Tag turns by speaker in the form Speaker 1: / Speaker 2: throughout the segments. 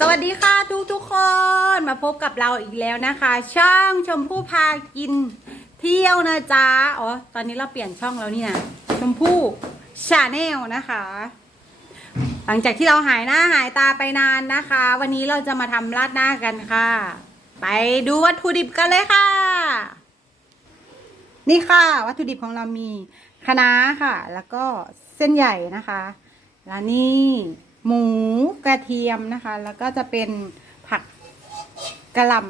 Speaker 1: สวัสดีค่ะทุกทุกๆคนมาพบกับเราอีกแล้วนะคะ ช่องชมพู่พากินเที่ยวนะจ๊ะอ๋อตอนนี้เราเปลี่ยนช่องแล้วนี่นะชมพู่ชาแนลนะคะ หลังจากที่เราหายหน้าหายตาไปนานนะคะ วันนี้เราจะมาทำราดหน้ากันค่ะ ไปดูวัตถุดิบกันเลยค่ะ นี่ค่ะ วัตถุดิบของเรามีคะน้าค่ะ แล้วก็เส้นใหญ่นะคะ แล้วนี่ หมูกระเทียมนะคะ แล้วก็จะเป็นผักกระหล่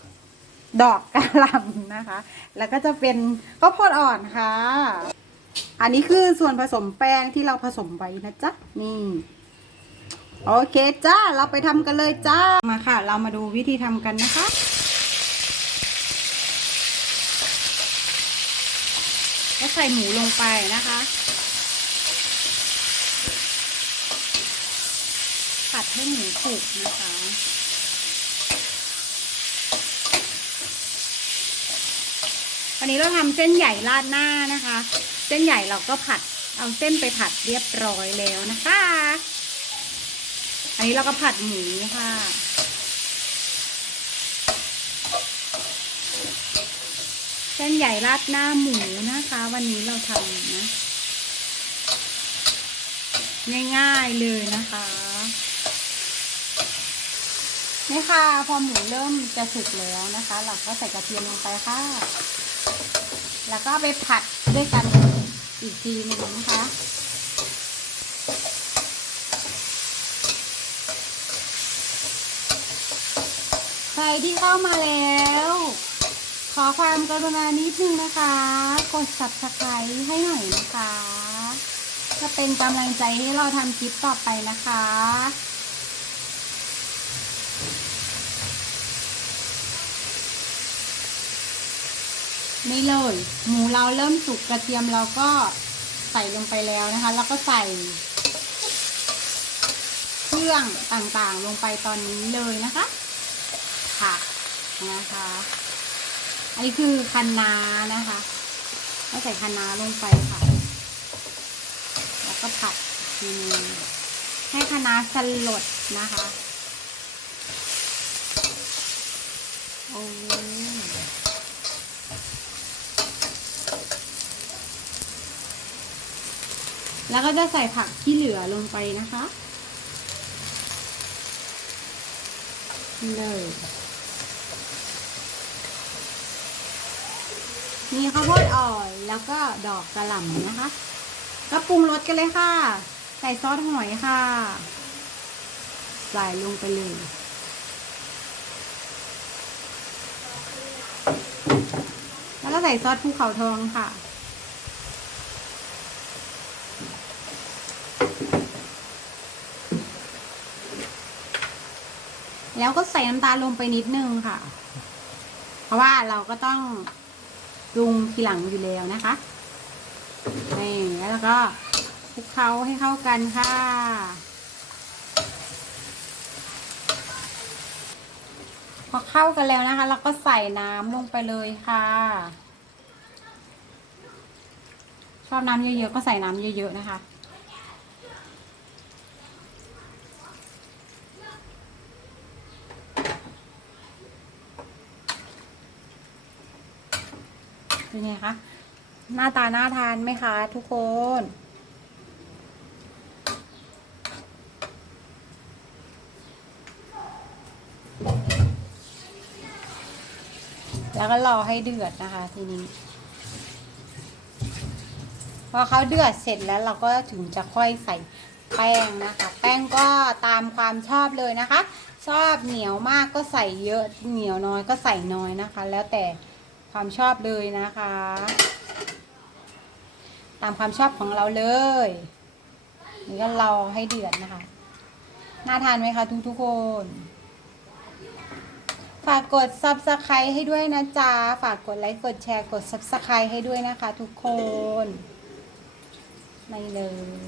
Speaker 1: ำดอกกระหล่ำนะคะ แล้วก็จะเป็นข้าวโพดอ่อนค่ะ อันนี้คือส่วนผสมแป้งที่เราผสมไว้นะจ๊ะนี่โอเคจ้า เราไปทำกันเลยจ้า มาค่ะ เรามาดูวิธีทำกันนะคะใส่หมูลงไปนะคะ ผัดให้หมูสุกนะคะวันนี้เราทำเส้นใหญ่ราดหน้านะคะ เส้นใหญ่เราก็ผัดเอาเส้นไปผัดเรียบร้อยแล้วนะคะ อันนี้เราก็ผัดหมูค่ะเส้นใหญ่ราดหน้าหมูนะคะ วันนี้เราทำนะ ง่ายๆเลยนะคะ นี่ค่ะ พอหมูเริ่มจะสุกแล้วนะคะ เราก็ใส่กระเทียมลงไปค่ะ แล้วก็ไปผัดด้วยกันอีกทีหนึงนะคะใครที่เข้ามาแล้ว ขอความกรุณานิดนึงนะคะ กด subscribe ให้หน่อยนะคะ จะเป็นกำลังใจให้เราทำคลิปต่อไปนะคะ นี่เลย หมูเราเริ่มสุกกระเทียมเราก็ใส่ลงไปแล้วนะคะ แล้วก็ใส่เครื่องต่างๆลงไปตอนนี้เลยนะคะค่ะนะคะ อันนี้คือคันนานะคะก็ใส่คันนาลงไปค่ะ แล้วก็ผัดทีนึงให้คะน้าสลดนะคะ โอ้ แล้วก็จะใส่ผักที่เหลือลงไปนะคะเลยมีข้าวโพดอ่อนแล้วก็ดอกกระหล่ำนะคะ ก็ปรุงรสกันเลยค่ะ ใส่ซอสหอยค่ะ ใส่ลงไปเลยแล้วก็ใส่ซอสภูเขาทองค่ะ แล้วก็ใส่น้ำตาลลงไปนิดนึงค่ะ เพราะว่าเราก็ต้องปรุงทีหลังอยู่แล้วนะคะนี่แล้วก็คลุกเคล้าให้เข้ากันค่ะ พอเข้ากันแล้วนะคะ เราก็ใส่น้ำลงไปเลยค่ะ ชอบน้ำเยอะๆก็ใส่น้ำเยอะ ๆ นะคะ เป็นไงคะ หน้าตาน่าทานไหมคะ ทุกคน แล้วก็รอให้เดือดนะคะทีนี้ พอเขาเดือดเสร็จแล้วเราก็ถึงจะค่อยใส่แป้งนะคะ แป้งก็ตามความชอบเลยนะคะ ชอบเหนียวมากก็ใส่เยอะเหนียวน้อยก็ใส่น้อยนะคะ แล้วแต่ ความชอบเลยนะคะ ตามความชอบของเราเลยนี่ก็รอให้เดือดนะคะ น่าทานไหมคะทุกทุกคน ฝากกด subscribe ให้ด้วยนะจ๊ะ ฝากกดไลค์ กดแชร์ กด subscribe ให้ด้วยนะคะ ทุกคนไม่เลย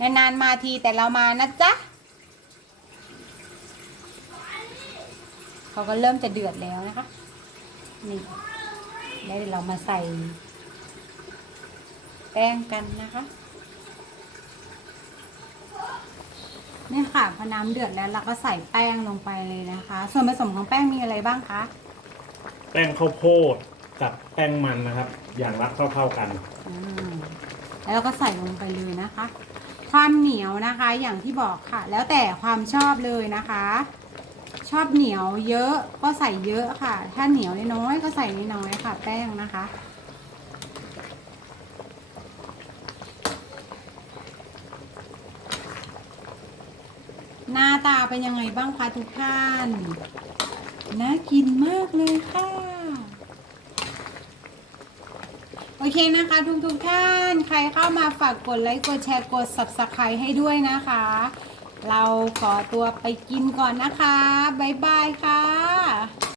Speaker 1: นานๆมาทีแต่เรามานะจ๊ะเขาก็เริ่มจะเดือดแล้วนะคะ นี่แล้วเดี๋ยวเรามาใส่ แป้งกันนะคะนี่ค่ะพอน้ำเดือดแล้วเราก็ใส่แป้งลงไปเลยนะคะ ส่วนผสมของแป้งมีอะไรบ้างคะ
Speaker 2: แป้งข้าวโพดกับแป้งมันนะครับ อย่างละเท่าๆกัน
Speaker 1: อืมแล้วเราก็ใส่ลงไปเลยนะคะ ความเหนียวนะคะอย่างที่บอกค่ะ แล้วแต่ความชอบเลยนะคะ ชอบเหนียวเยอะก็ใส่เยอะค่ะ ถ้าเหนียวน้อยก็ใส่น้อยค่ะ แป้งนะคะ หน้าตาเป็นยังไงบ้างคะทุกท่านน่ากินมากเลยค่ะโอเคนะคะทุกทุกท่าน ใครเข้ามาฝากกดไลค์กดแชร์กด subscribe ให้ด้วยนะคะ เราขอตัวไปกินก่อนนะคะ บ๊ายบายค่ะ